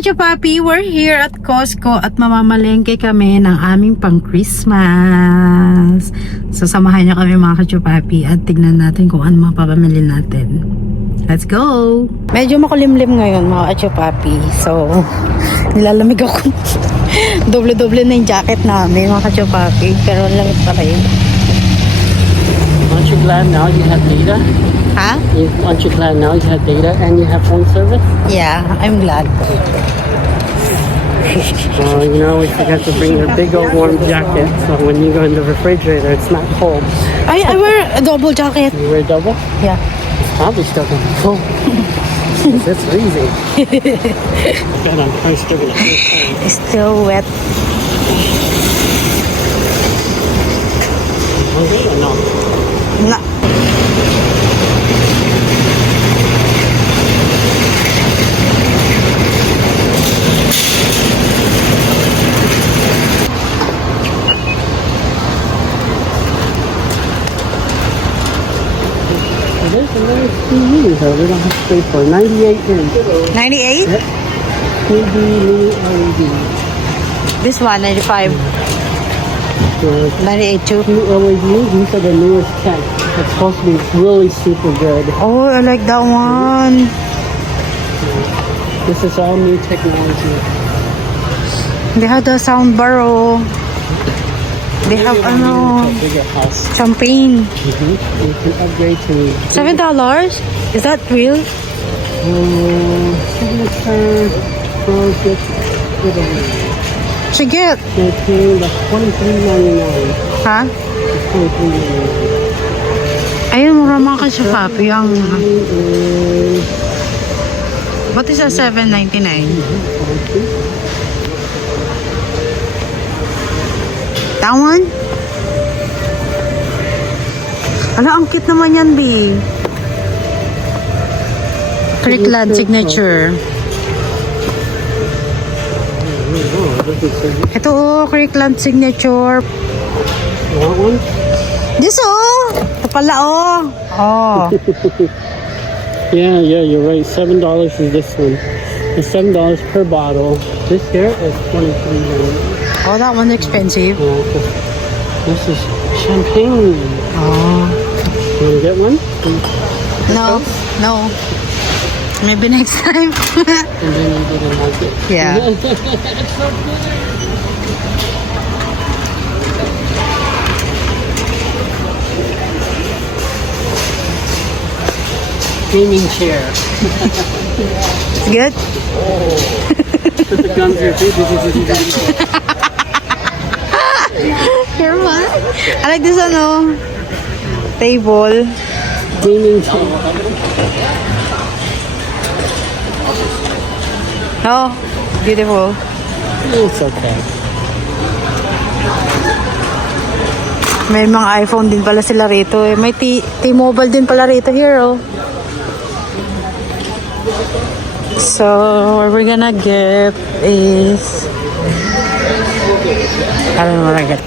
Kachupapi, we're here at Costco at mamamalengke kami ng aming pang-Christmas. So samahan niyo kami mga Kachupapi at tignan natin kung ano mapapamili natin. Let's go! Medyo makulimlim ngayon mga Kachupapi. So nilalamig ako. Doble-doble na yung jacket namin mga Kachupapi. Pero lamig pa rin. Aren't you glad now you have data? Ha? Aren't you glad now you have data and you have phone service? Yeah, I'm glad. You know, we forgot to bring your big old warm jacket, so when you go in the refrigerator, it's not cold. I wear a double jacket. You wear double? Yeah. It's probably still gonna be cold. It's freezing. God, I'm probably still gonna feel cold. It's still wet. Hungry or no? Na. There's a nice TV, though. We don't have to pay for 98 inch. 98? Yep. TV, mini LED. This one, 95. 98 too. New LED, these are the newest tech. It's supposed to be really super good. Oh, I like that one. This is all new technology. They have the sound bar. Oh. They have Bigger house. champagne. You can upgrade to $7? Is that real? signature project Italy. Sige. They're paying the $23.99. Ha? $23.99. Ayun, mura mga Kachupapi. Ang... Is What is a $7.99? That one? Ala, ang cute naman yan, B. Kirkland signature. Ito, oh, Kirkland signature. That one? This, oh. Ito pala, oh. Oh. Yeah, you're right. $7 is this one. It's $7 per bottle. This here is $23.99. Oh, that one's expensive. This is champagne. Oh. You want to get one? No, no. Maybe next time. And then you didn't like it. Yeah. It's so good. Gaming chair. It's good? Put the guns here too. Here, what? I like this one, oh. Table. Gaming chair. Oh, beautiful. It's okay. May mga iPhone din pala sila rito eh. May T-Mobile din pala rito here, oh. So, what we're gonna get is... I don't know what I get.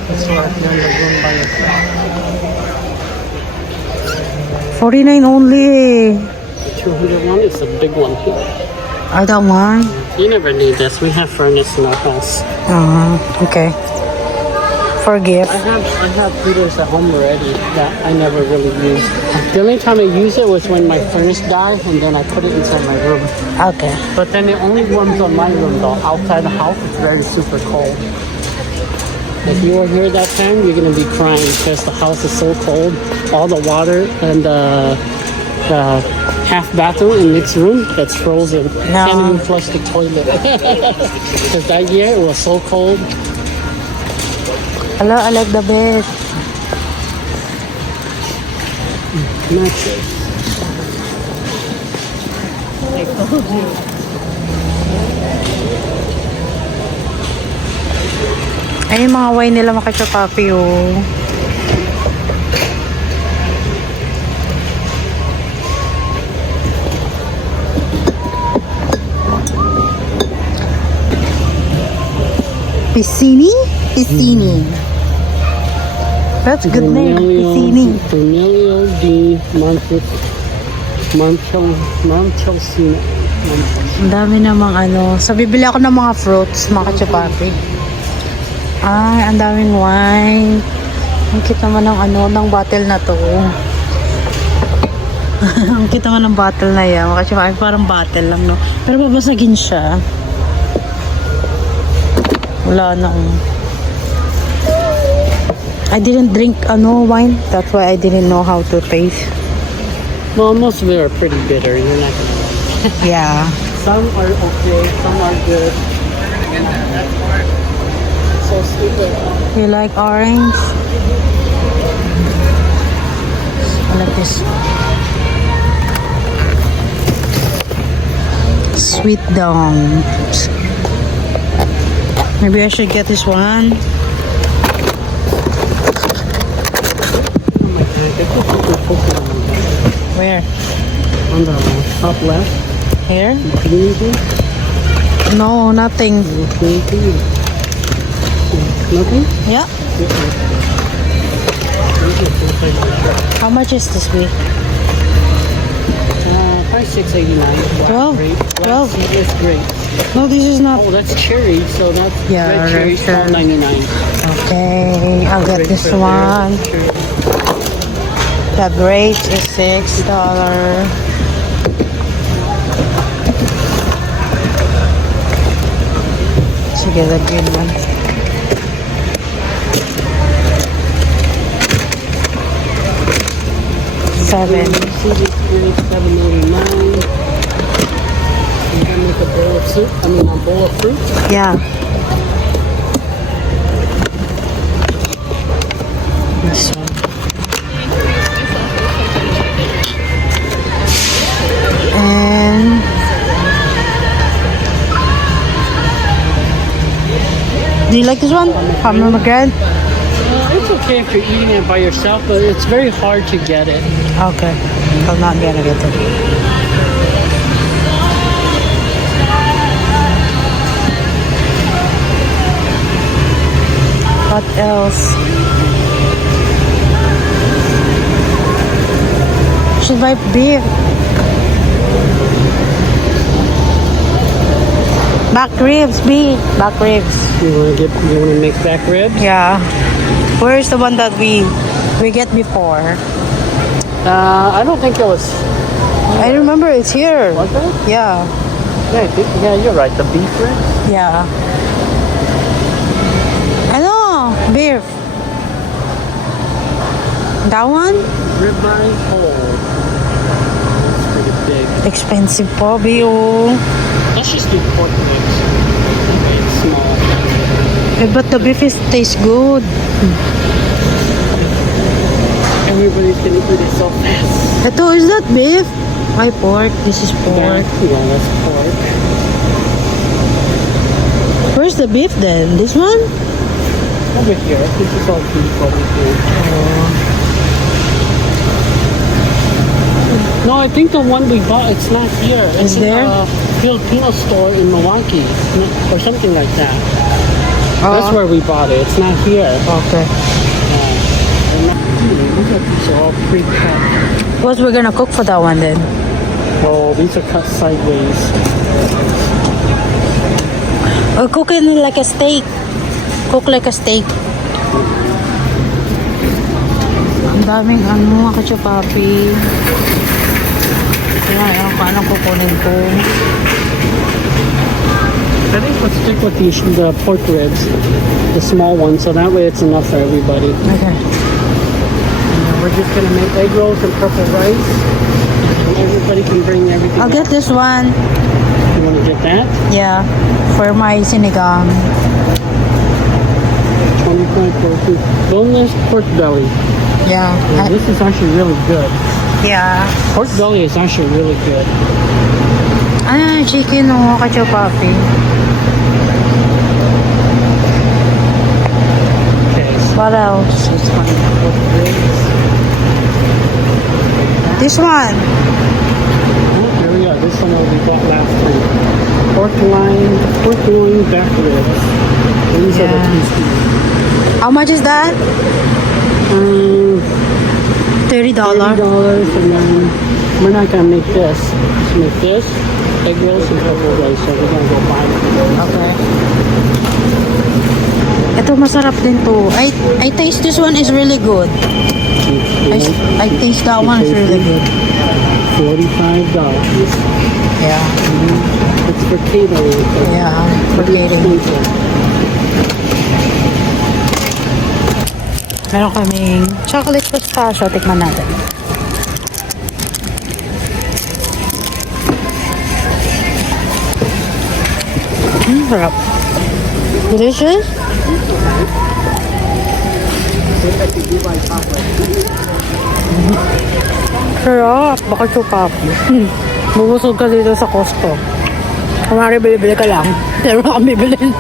49 only. 201 is a big one here. I don't want. You never need this. We have furnace in our house. Okay. For gift. I have heaters at home already that I never really used. The only time I use it was when my furnace died, and then I put it inside my room. Okay. But then it only warms on my room though. Outside the house, it's very super cold. If you were here that time, you're gonna be crying because the house is so cold. All the water and the half bathroom in mixed room, it's frozen. No. Can't even flush the toilet. Because that year it was so cold. Hello, I like the bed. Mattress. I told you. Ay, yung mga wine nila mga Kachupapi, oh. Piscini? Piscini. That's a good name. Piscini. Cornelio D. Montecino. Ang dami namang ano. So, bibili ako ng mga fruits, mga kachupapi. Ay, ang daming wine. Ang cute naman ng ano, ng bottle na to. Ang cute naman ng bottle na yan. Mga kachupapi, parang bottle lang, no? Pero babasagin siya. Wala na. I didn't drink wine. That's why I didn't know how to taste. Well, most of them are pretty bitter. You're not gonna. Yeah. Some are okay. Some are good. So stupid. You like orange? I like this. Sweet dong. Maybe I should get this one. Where? On the top left. Here? Anything? No, nothing. Anything? Nothing? Yeah. How much is this be? Probably $6.89. 12? Grape. 12? Seedless grape. No, this is not. Oh, that's cherry. So that's Yeah, red cherry. red cherry. $12.99. Okay, I'll get this one. The grapes is $6. To get a good one. $7. Seedless grape, $7.99. You can make a bowl of soup. I mean, a bowl of fruit. Yeah. This one. And do you like this one? Pomegranate? It's okay if you're eating it by yourself, but it's very hard to get it. Okay. I'm not gonna get it. What else? Should buy beef. Back ribs, beef. Back ribs. You wanna make back ribs? Yeah. Where's the one that we get before? I don't think it was. I remember it's here. Was it? Yeah. Yeah, you're right. The beef ribs. Yeah. I know. Beef. That one? Ribeye whole. It's pretty big. Expensive po, Bio. Let's just do pork ribs. It's small. But the beef tastes good. Everybody's gonna eat it so fast. Ito, is that beef? Ay, pork. This is pork. Yeah, that's pork. Where's the beef then? This one? Over here. This is all beef over here. No, I think the one we bought, it's not here. It's Is there? in a Filipino store in Milwaukee or something like that. That's where we bought it. It's not here. Okay. Look at these are all pre-cut. What we're gonna cook for that one then? Oh, these are cut sideways. Or cook it like a steak. Cook like a steak. Ang daming mga kachupapi. Kaya paano kukunin ko? I think let's stick with the pork ribs, the small ones, so that way it's enough for everybody. Okay. And we're just gonna make egg rolls and purple rice, and everybody can bring everything. I'll get this one. You wanna get that? Yeah. For my sinigang. 25 pork, boneless pork belly. Yeah. And this is actually really good. Yeah. Pork belly is actually really good. Ah, chicken o kachupapi. Okay, so What else? let's find pork ribs. This one. Oh, here we go. This one we bought last time. Pork loin, back ribs. These are the Yeah. tasty. How much is that? $30, $30. and then we're not gonna make this. Just make this. egg rolls in a couple of days, so we're gonna go buy them. Okay. Ito masarap din to. I taste this one is really good. I taste that one is really good. $45. Yeah. It's for catering. Yeah. For catering. Meron kaming chocolate pistachio. Tikman natin. Sarap. Delicious. Sarap. Baka chupapi. Bubusog ka dito sa Costco. Kumari bili-bili ka lang. Pero wala kang bibilin.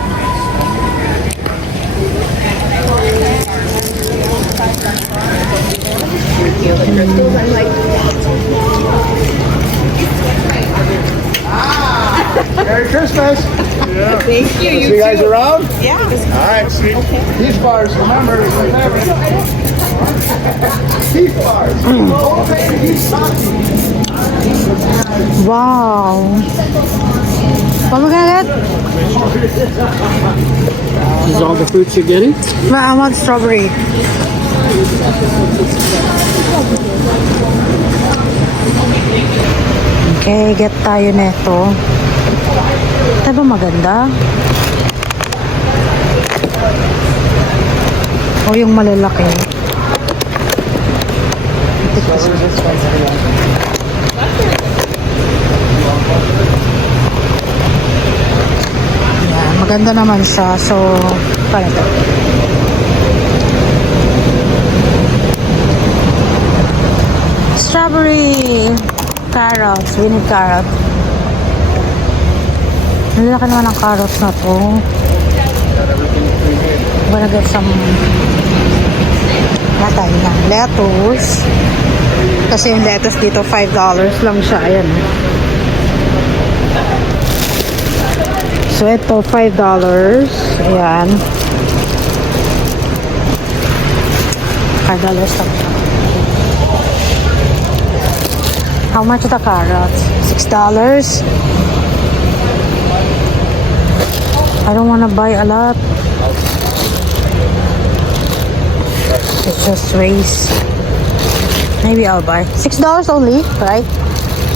Merry Christmas. Yeah. Thank you. See you guys around? Yeah. All right, see. These bars, remember. These bars. Wow. What am I gonna get? This is all the fruits you're getting? I want strawberry. Okay, get tayo neto. Ito ba maganda? O yung malalaki. Yeah, maganda naman siya. So, paano ito? Strawberry! Carrots. We need carrots. Nalaki naman ang carrots na to. I'm gonna get some matay na lettuce. Kasi yung lettuce dito $5 lang siya. Ayan. So ito $5. Ayan. $5 lang siya. How much the carrots? $6. I don't wanna buy a lot. It's just waste. Maybe I'll buy $6 only, right?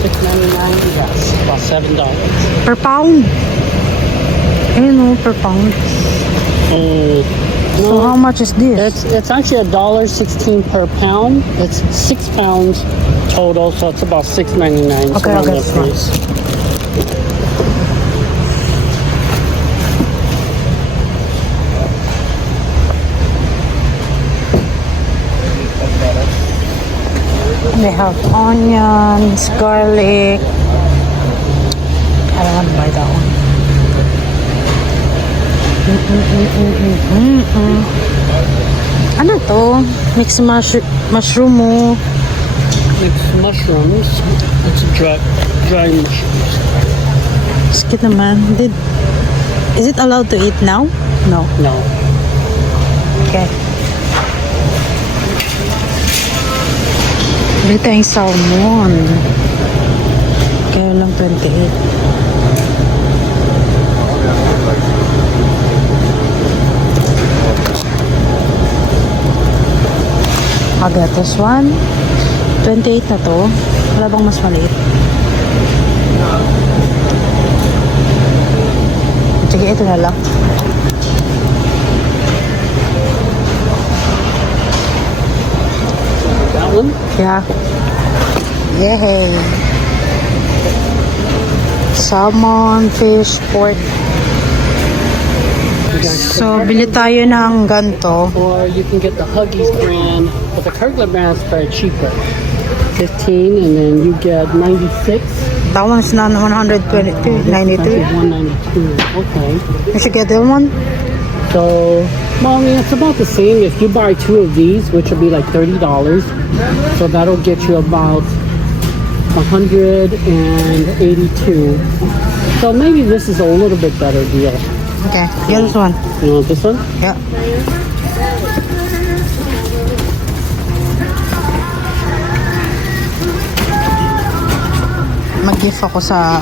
$6.99. Yes, about $7. Per pound. I don't know, per pound. So how much is this? It's actually $1.16 per pound. It's 6 pounds total, so it's about $6.99. Okay, I'll get one. They have onions, garlic. I don't want to buy that one. Ano to? Mixed mushroom mo. Mixed mushrooms. It's dry mushrooms. Skit naman. Is it allowed to eat now? No. No. Okay. Bili tayong salmon. Kaya lang 28. I'll get this one. 28 na to. Wala bang mas maliit? Sige, ito na lang. That one? Yeah. Yay. Salmon, fish, pork. So, bili tayo ng ganto. Or you can get the Huggies brand, but the Kirkland brand is very cheaper. 15, and then you get 96. That one's not 122, 93. 192. Okay. You should get that one. So, well, I mean, it's about the same. If you buy 2 of these, which will be like $30, so that'll get you about 182. So maybe this is a little bit better deal. Okay, get this one. You want this one? Yeah. Mag-gift ako sa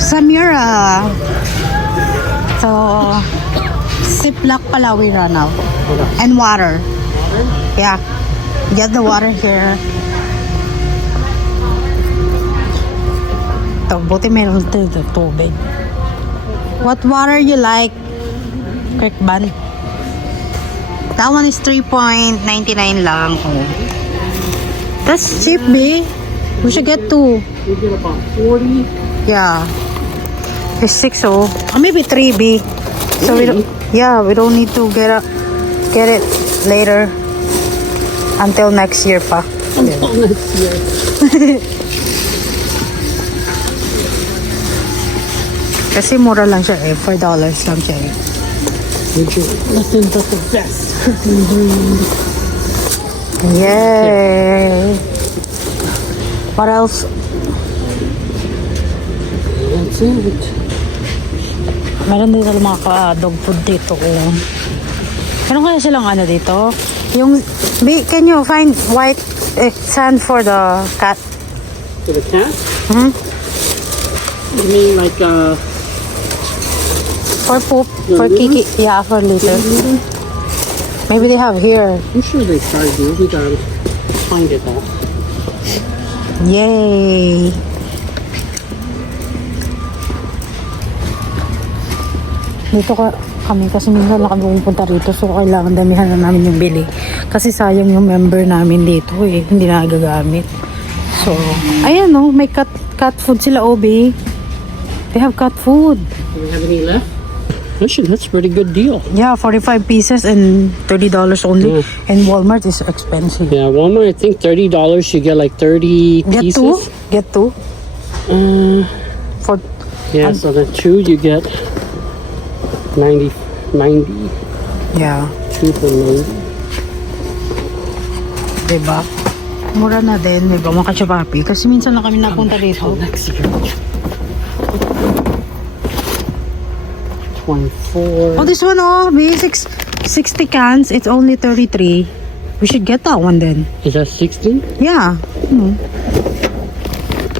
Samira. So, Ziploc pala we run out. And water. Yeah. Get the water here. Ito, buti meron dito tubig. What water you like, Kirkban? That one is 3.99 lang. Oh. That's cheap, B. We should get two. We get about 40. Yeah. It's 6 oh. Or maybe 3 B. So we don't, yeah, we don't need to get it later until next year pa. Until next year. Kasi mura lang siya eh. $4 lang siya eh. Nothing but the best freaking breed. Yay! What else? That's it. Meron dito mga dog food dito. Oh. Meron kaya silang ano dito? Yung, can you find white sand for the cat? For the cat? Hmm? You mean like For poop? For Kiki? Yeah, for litter. Maybe they have here. I'm sure they probably do. We gotta find it though. Yay! Dito kami kasi minsan lang kami pupunta rito so kailangan damihan na namin yung bili. Kasi sayang yung member namin dito eh. Hindi na nagagamit. So, ayan no, may cat food sila, Obi. They have cat food. Do we have any left? Actually, that's a pretty good deal. Yeah, 45 pieces and $30 only. Yeah. And Walmart is expensive. Yeah, Walmart, I think $30 you get like 30 Get pieces. two? Get two? For Yeah, so the two you get 90. yeah. 2 for 90. Diba? Mura na din, diba mga kachapapi? Kasi minsan lang kami napunta dito. Next year. 24. Oh, this one, oh, basics 60 cans. It's only 33. We should get that one then. Is that 16? Yeah. Hmm.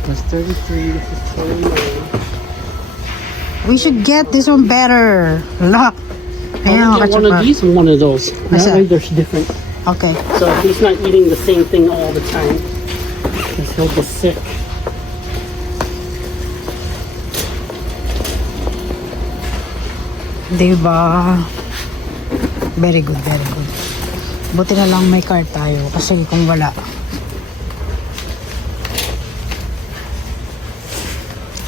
That's 33. This is 29. We should get this one better. Look. Ayan, I'll mga get one of kachapapi. these and one of those. What's That that? way there's different. Okay. So he's not eating the same thing all the time. Because he'll get sick. Diba? Very good, very good. Buti na lang may card tayo. Kasi kung wala.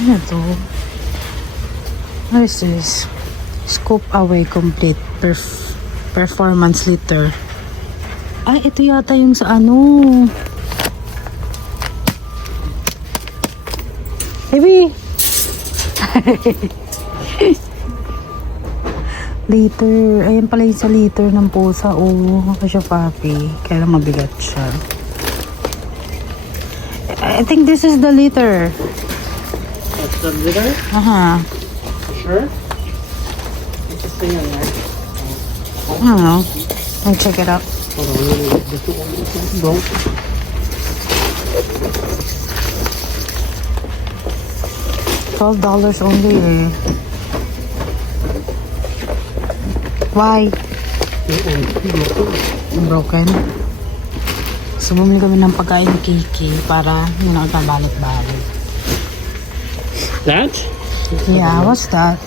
Ano to? What is this? Scoop away complete. Performance liter. Ay, ito yata yung sa ano. Baby! Liter. Ayan pala yung sa liter ng pusa. Oh, kasi papi. Kaya lang mabigat siya. I think this is the liter. That's the litter? Aha. Sure? What's this thing in there? I don't know. Let me check it out. Hold on, let me get this one. Broke. $12 only eh. Why? Broken. So, bumili kami ng pagkain ng Kiki para hindi na magkabalit-balit. That? Yeah, what's that?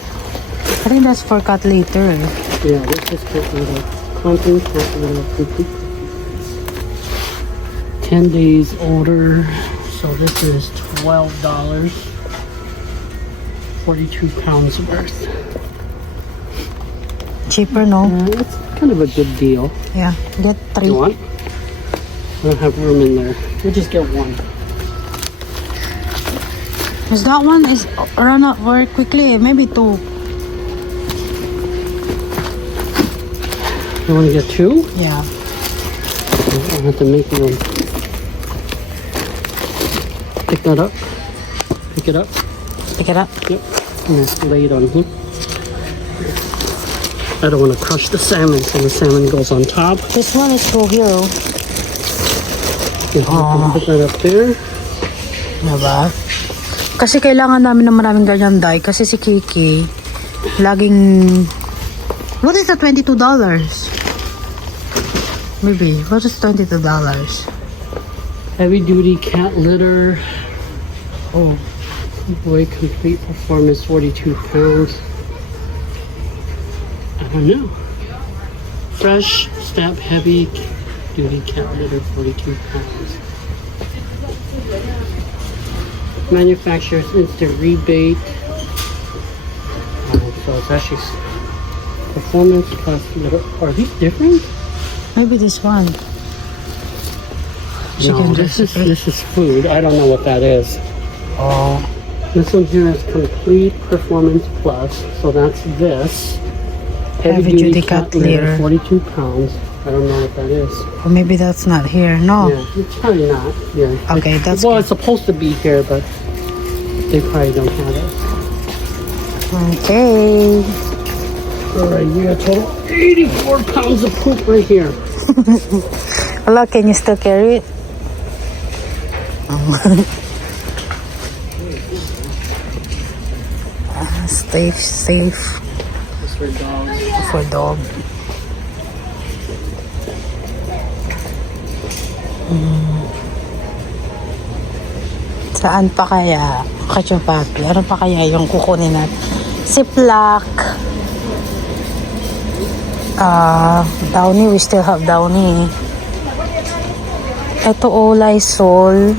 I think that's for cat later eh. Yeah, this is cat litter. Something cat litter. 10 days older. So this is $12. 42 pounds worth. Cheaper, no? It's kind of a good deal. Yeah, get 3. You want? I don't have room in there. We'll just get one. Because that one is run out very quickly. Maybe 2. You want to get two? Yeah. I'll have to make room. Pick that up. Pick it up. Pick it up. Yep. And just lay it on here. I don't want to crush the salmon, so the salmon goes on top. This one is for Hero. You have to put that up there. Diba? Kasi kailangan namin ng maraming ganyan, Day. Kasi si Kiki, laging... What is the $22? Maybe. What is $22? Heavy duty cat litter. Oh, boy, complete performance 42 pounds. I don't know. Fresh step heavy duty cat litter 42 pounds. Manufacturer's instant rebate. So it's actually performance plus litter. Are these different? Maybe this one. No, Chicken this recipe. is food. I don't know what that is. Oh. This one here is complete performance plus. So that's this. Heavy duty cat litter. 42 pounds. I don't know what that is. Or maybe that's not here. No. Yeah, it's probably not. Yeah. Okay, that's Well, good. it's supposed to be here, but they probably don't have it. Okay. All right, you got total 84 pounds of poop right here. Hello, can you still carry it? Safe It's for dogs. for dog. Saan pa kaya, Kachupapi? Ano pa kaya yung kukunin natin? Ziploc. Downy, we still have Downy. Ito Lysol.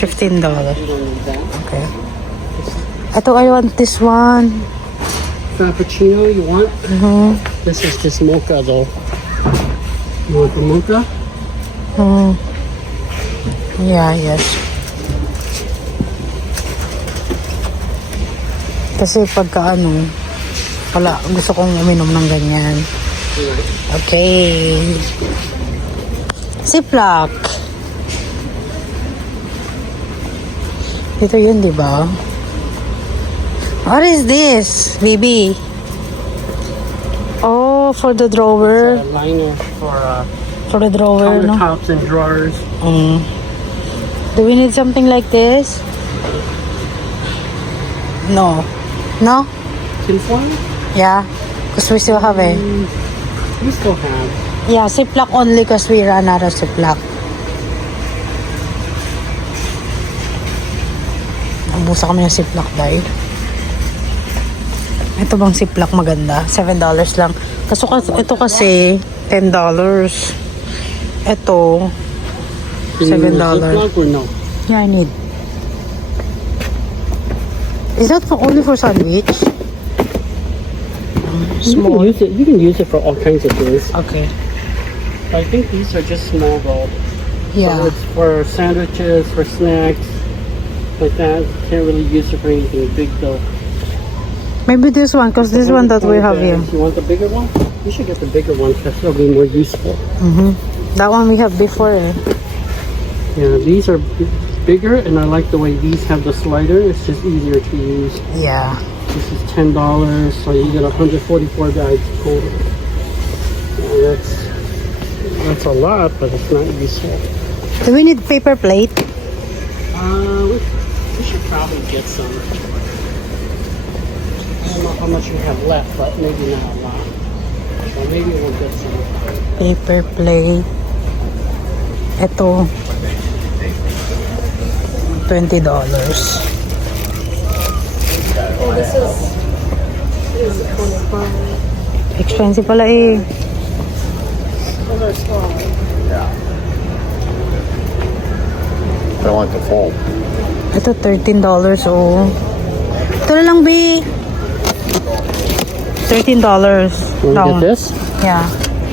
$15. You don't need that. Okay. Ito, I want this one. Frappuccino, you want? Mm-hmm. This is just mocha, though. You want the mocha? Yeah, yes. Kasi pagka wala, gusto kong uminom ng ganyan. Okay. Ziploc. Ito yun, di ba? What is this, baby? Oh, for the drawer. A liner For the drawer, no? countertops and drawers. Do we need something like this? No. No? Tinfoil? Yeah. Because we still have it. We still have. Yeah, Ziploc only because we ran out of Ziploc. Nabusa kami ng Ziploc, dahil. Ito bang Ziploc maganda? $7 lang. Kaso ito kasi $10. Ito You need a $7. Ziploc or no? Yeah, I need. Is that only for sandwich? Small. You can use it for all kinds of things. Okay. I think these are just small though. So Yeah. it's for sandwiches, for snacks, like that. Can't really use it for anything big though. Maybe this one, because this one that we have here. You want the bigger one? You should get the bigger one because it'll be more useful. That one we have before. Yeah, these are bigger, and I like the way these have the slider. It's just easier to use. Yeah. This is $10, so you get 144 bags total. Yeah, that's a lot, but it's not useful. Do we need paper plate? We should probably get some. I don't know how much we have left, but maybe not a lot. So maybe we'll get some. Paper plate. Ito. $20. Expensive pala eh. I want the foam. Ito $13 oh. Ito na lang, B. $13. Want to That get one. this? Yeah.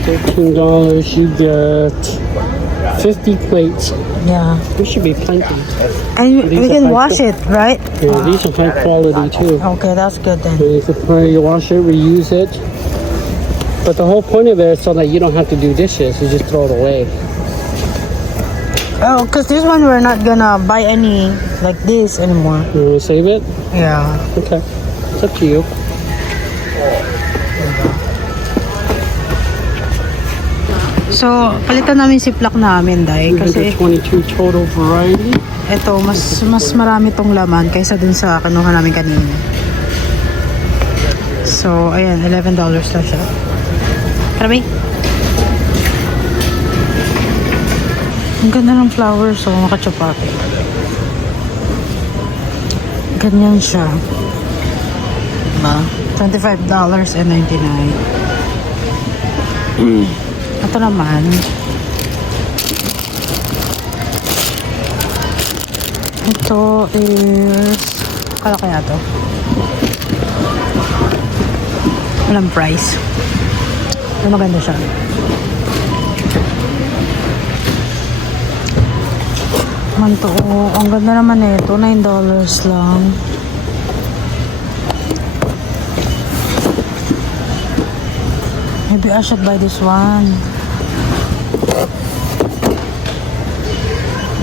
$13. You get 50 plates. Yeah. There should be plenty. And we These can are wash it, right? Yeah, these are high quality too. Okay, that's good then. You wash it, reuse it. But the whole point of it is so that you don't have to do dishes. You just throw it away. Oh, because this one we're not gonna buy any like this anymore. You want to save it? Yeah. Okay. It's up to you. So, palitan namin si Ziploc namin, Dai. We have the Kasi 22 total variety. ito, mas marami tong laman kaysa dun sa kinuha namin kanina. So, ayan, $11 lang siya. Karami? Ang ganda ng flowers, so makatsapake. Ganyan siya. Diba? $25.99. Ito naman. Ito is... Kala kaya to? Walang price. Pero maganda siya. Manto, ang ganda naman ito. $9 lang. Maybe I should buy this one.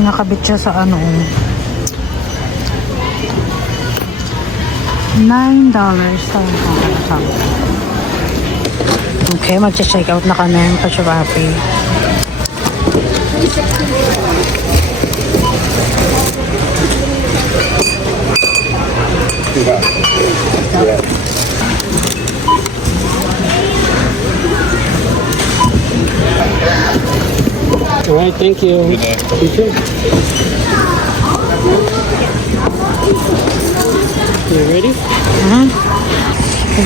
Nakabit siya sa ano. $9. Okay, mag-check out na kami ng Shopee. All right, thank you. You too. You ready?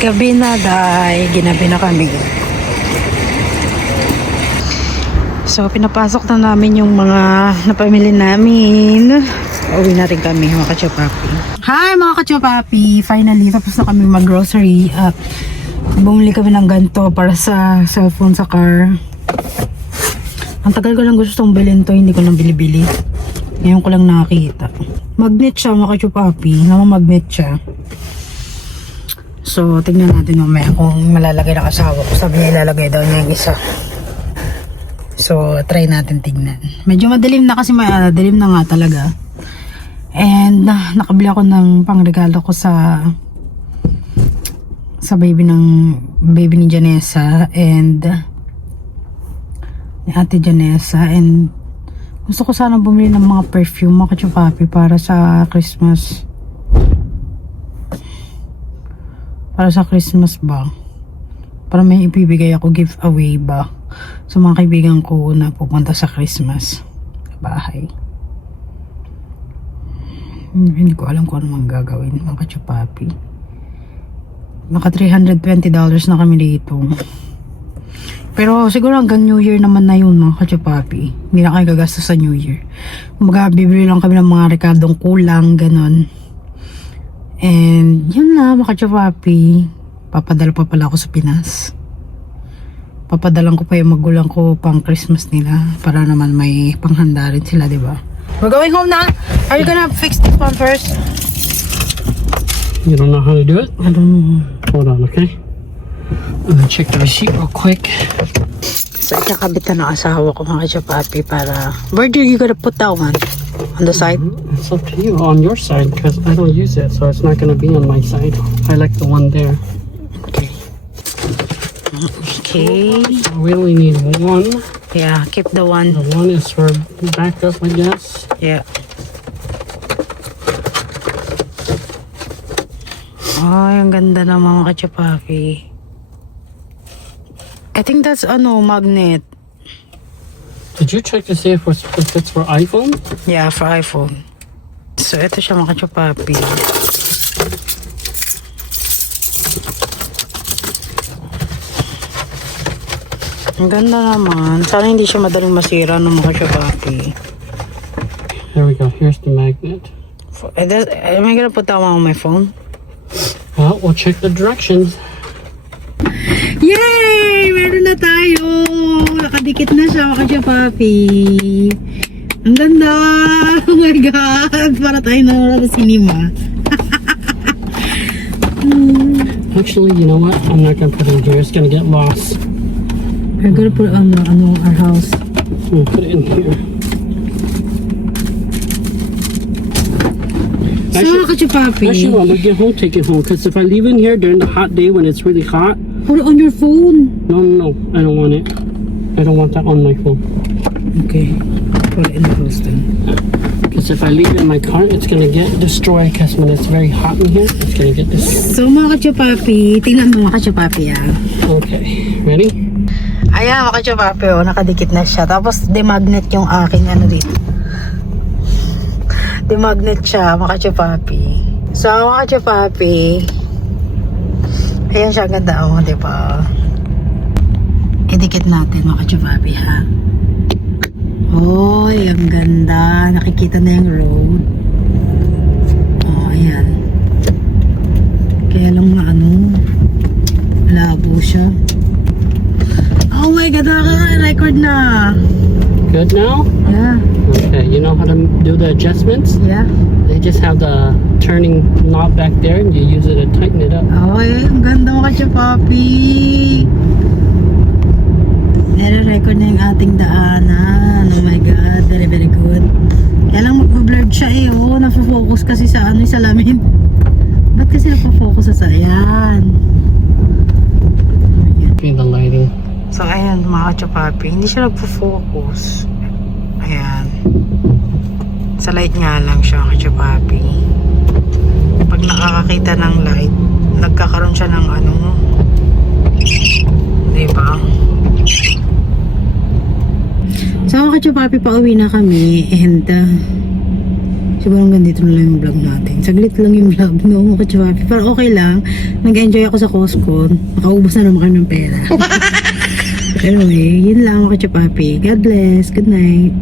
Gabi na dahil ginabi na kami. So, pinapasok na namin yung mga napamili namin. Uwi natin kami, mga kachopapi. Hi, mga kachopapi! Finally, tapos na kami mag-grocery at bumili kami ng ganito para sa cellphone sa car. Ang tagal ko lang gustong bilhin to, hindi ko lang bili-bili. Ngayon ko lang nakakita. Magnet siya, mga kachopapi. Namamagnet siya. So, tignan natin mamaya kung malalagay ng asawa ko. Sabi niya ilalagay daw niya yung isa. So, try natin tignan. Medyo madilim na kasi dilim na nga talaga. And, nakabili ako ng pangregalo ko sa baby ni Janessa and ni Ate Janessa. And, gusto ko sana bumili ng mga perfume, mga kachupapi, para sa Christmas. Para sa Christmas ba? Para may ibibigay ako giveaway ba sa mga kaibigan ko na pupunta sa Christmas sa bahay. Hindi ko alam kung ano mang gagawin, mga kachupapi. Naka $320 na kami dito. Pero siguro hanggang New Year naman na yun, mga kachupapi. Hindi na kayo gagastos sa New Year. Kumbaga bibili lang kami ng mga rekadong kulang, ganon. And yun na, mga kachupapi. Papadala pa pala ako sa Pinas. Papadalang ko pa yung magulang ko pang Christmas nila para naman may panghanda rin sila, diba? We're going home na. Are you gonna fix this one first? You don't know how to do it? I don't know. Hold on, okay? I'm gonna check the receipt real quick. So, ikakabit na ng asawa ko, mga kachupapi, para... Where do you gonna put that one? On the side? It's up to you, on your side, because I don't use it, so it's not gonna be on my side. I like the one there. Okay. Okay. We only need one. Yeah, keep the one. The one is for backup, I guess. Yeah. Ay, ang ganda ng mga kachupapi. I think that's magnet. Did you check to see if it's for iPhone? Yeah, for iPhone. So, ito siya mga kachupapi. Ang ganda naman. Sana hindi siya madaling masira ng mga kachupapi. There we go. Here's the magnet. Am I gonna put that one on my phone? Well, we'll check the directions. Yay! Meron na tayo! Nakadikit na siya, mga kachupapi. Ang ganda! Oh my God! Para tayo na cinema. Actually, you know what? I'm not gonna put it in here. It's gonna get lost. We're gonna put it on our house. We'll put it in here. So, mga kachupapi. Actually, when we get home, take it home. Because if I leave it in here during the hot day when it's really hot. Put it on your phone. No. I don't want it. I don't want that on my phone. Okay. Put it in the house then. Because if I leave it in my car, it's gonna get destroyed. Because when it's very hot in here, it's gonna get destroyed. So mga kachupapi, tingnan mo mga kachupapi ah. Okay, ready? Ayan mga kachupapi, oh, nakadikit na siya. Tapos demagnet yung aking ano dito. Demagnet siya mga kachupapi. So mga kachupapi, ayan siya, ganda oh, di ba? Idikit natin mga kachupapi ha. Oy, ang ganda. Nakikita na yung road. Oh, ayan. Kaya lang labo siya. Oh my God, record na. Good now? Yeah, Okay, you know how to do the adjustments? yeah. They just have the turning knob back there and you use it to tighten it up. Oy, ang ganda mga kachupapi. Nare-record na yung ating daanan. Oh my God, very very good. Kaya lang mag-blurred siya eh. Oh, nafo-focus kasi sa sa salamin. Ba't kasi nafo-focus sa ayan? Okay, the lighting. So ayan mga kachupapi, hindi siya nagpo-focus. Ayan. Sa light nga lang siya kachupapi. Pag nakakakita ng light, nagkakaroon siya ng diba? So mga kachupapi, pauwi na kami and siguro hanggang dito na lang yung vlog natin. Saglit lang yung vlog, no mga kachupapi. Pero okay lang, nag-enjoy ako sa Costco. Nakaubos na naman kami ng pera. Anyway, yun lang mga kachupapi. God bless. Good night.